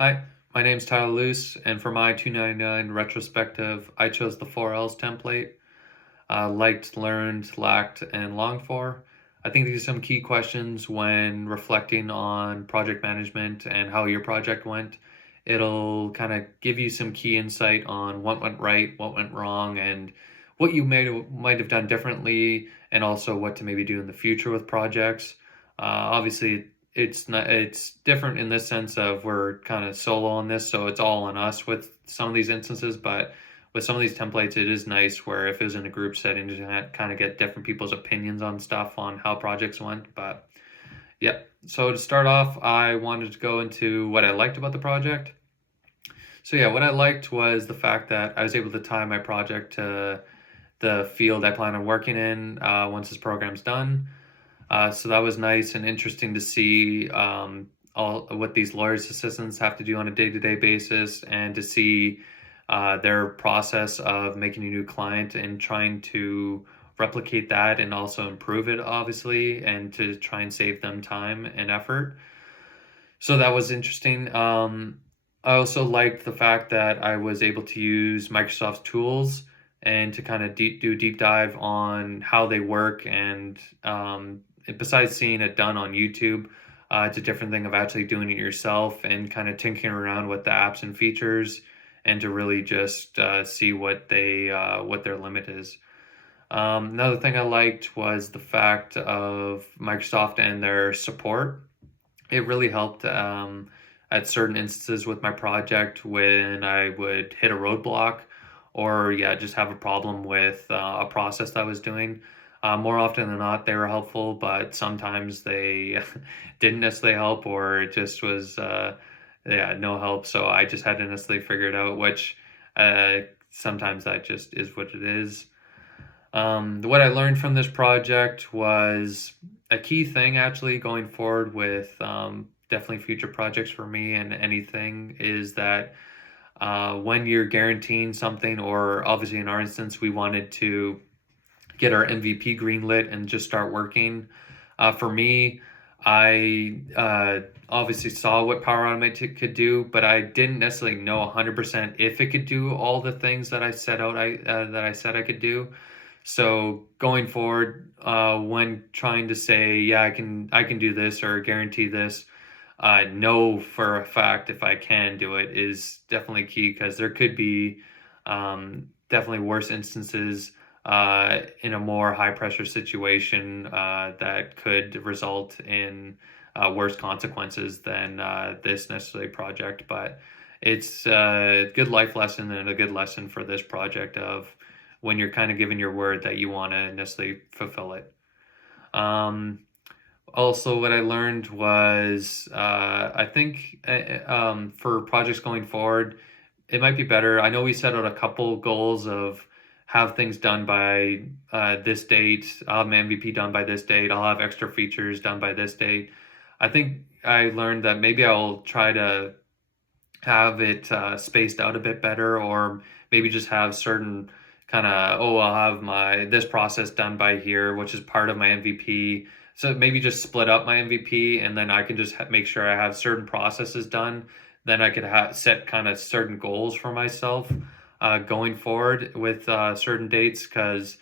Hi, my name's Tyler Luce, and for my 299 retrospective, I chose the 4Ls template. Liked, learned, lacked, and longed for. I think these are some key questions when reflecting on project management and how your project went. It'll kind of give you some key insight on what went right, what went wrong, and what you might have done differently, and also what to maybe do in the future with projects. Obviously, it's different in this sense of we're kind of solo on this, so it's all on us with some of these instances, but with some of these templates, it is nice where if it was in a group setting to kind of get different people's opinions on stuff on how projects went. But yeah, so to start off, I wanted to go into what I liked about the project. So yeah, what I liked was the fact that I was able to tie my project to the field I plan on working in once this program's done. So that was nice and interesting to see all what these lawyers' assistants have to do on a day-to-day basis, and to see their process of making a new client and trying to replicate that and also improve it, obviously, and to try and save them time and effort. So that was interesting. I also liked the fact that I was able to use Microsoft's tools and to kind of do deep dive on how they work, and besides seeing it done on YouTube, it's a different thing of actually doing it yourself and kind of tinkering around with the apps and features, and to really just see what their limit is. Another thing I liked was the fact of Microsoft and their support. It really helped at certain instances with my project when I would hit a roadblock, or yeah, just have a problem with a process that I was doing. More often than not, they were helpful, but sometimes they didn't necessarily help, or it just was yeah, no help. So I just had to necessarily figure it out, which sometimes that just is what it is. What I learned from this project was a key thing actually going forward with definitely future projects for me and anything is that when you're guaranteeing something, or obviously in our instance, we wanted to get our MVP greenlit and just start working. For me, I obviously saw what Power Automate could do, but I didn't necessarily know 100% if it could do all the things that I said I could do. So going forward, when trying to say, yeah, I can do this or guarantee this, know for a fact if I can do it is definitely key, because there could be definitely worse instances in a more high pressure situation that could result in worse consequences than this necessarily project. But it's a good life lesson and a good lesson for this project of when you're kind of giving your word that you want to necessarily fulfill it. Um, Also, what I learned was I think for projects going forward, it might be better. I know we set out a couple goals of have things done by this date. I'll have my MVP done by this date. I'll have extra features done by this date. I think I learned that maybe I'll try to have it spaced out a bit better, or maybe just have certain kind of, oh, I'll have my this process done by here, which is part of my MVP. So maybe just split up my MVP, and then I can just make sure I have certain processes done. Then I could set kind of certain goals for myself going forward with certain dates, because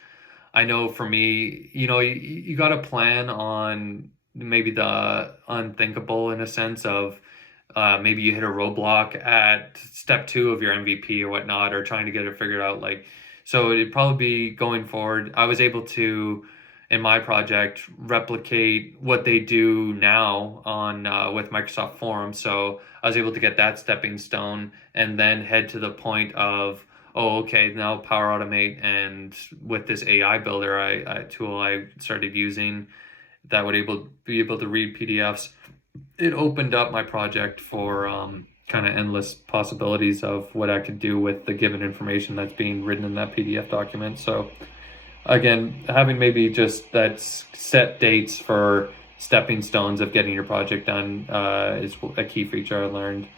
I know for me, you got to plan on maybe the unthinkable, in a sense of maybe you hit a roadblock at step two of your MVP or whatnot, or trying to get it figured out. Like, so it'd probably be going forward. I was able to, in my project, replicate what they do now on with Microsoft Forms. So I was able to get that stepping stone, and then head to the point of, oh, okay, now Power Automate, and with this AI builder tool I started using that would be able to read PDFs. It opened up my project for kind of endless possibilities of what I could do with the given information that's being written in that PDF document. So again, having maybe just that set dates for stepping stones of getting your project done is a key feature I learned.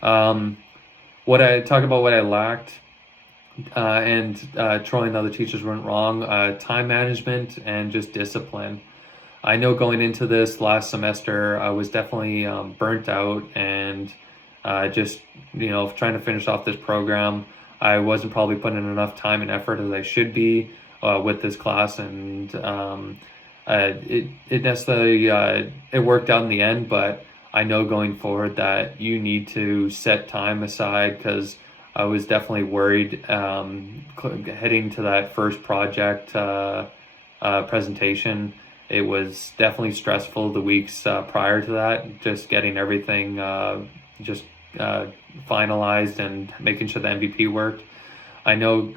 Um, what I talk about what I lacked, and Troy and other teachers weren't wrong. Time management and just discipline. I know going into this last semester, I was definitely burnt out, and Just, trying to finish off this program. I wasn't probably putting in enough time and effort as I should be with this class, and it necessarily it worked out in the end. But I know going forward that you need to set time aside, because I was definitely worried heading to that first project presentation. It was definitely stressful the weeks prior to that, just getting everything just uh, finalized and making sure the MVP worked. I know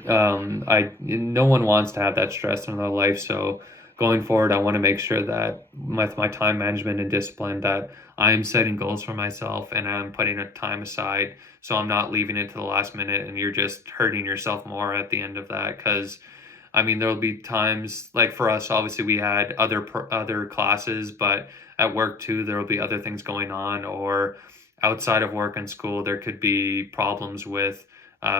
I no one wants to have that stress in their life, so going forward, I want to make sure that with my time management and discipline, that I'm setting goals for myself and I'm putting a time aside, so I'm not leaving it to the last minute and you're just hurting yourself more at the end of that. Because I mean, there'll be times like for us, obviously we had other classes, but at work too, there will be other things going on, or outside of work and school, there could be problems with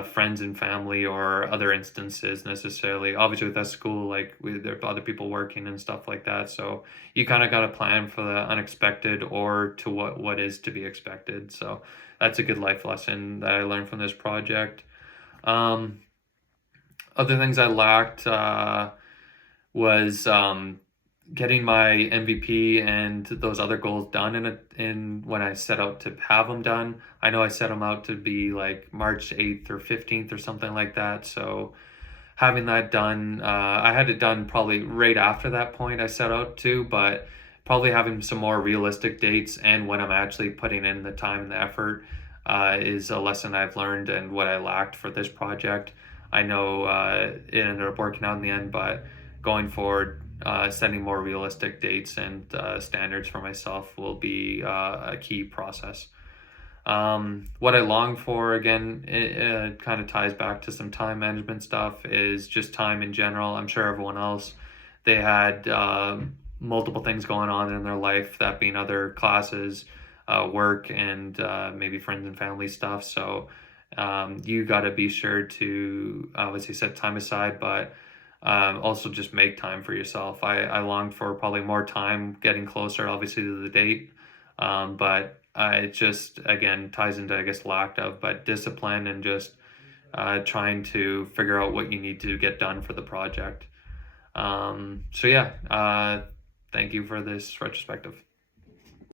friends and family or other instances necessarily. Obviously, with that school, like there are other people working and stuff like that. So you kind of got to plan for the unexpected or to what is to be expected. So that's a good life lesson that I learned from this project. Um, Other things I lacked was getting my MVP and those other goals done in when I set out to have them done. I know I set them out to be like March 8th or 15th or something like that. So having that done, I had it done probably right after that point I set out to, but probably having some more realistic dates and when I'm actually putting in the time and the effort is a lesson I've learned and what I lacked for this project. I know it ended up working out in the end, but going forward, setting more realistic dates and standards for myself will be a key process. What I long for, again, it kind of ties back to some time management stuff, is just time in general. I'm sure everyone else, they had multiple things going on in their life, that being other classes, work, and maybe friends and family stuff. So you got to be sure to obviously set time aside, but also just make time for yourself. I longed for probably more time getting closer, obviously, to the date. But it just, again, ties into, I guess, lack of, but discipline and just trying to figure out what you need to get done for the project. So, yeah, thank you for this retrospective.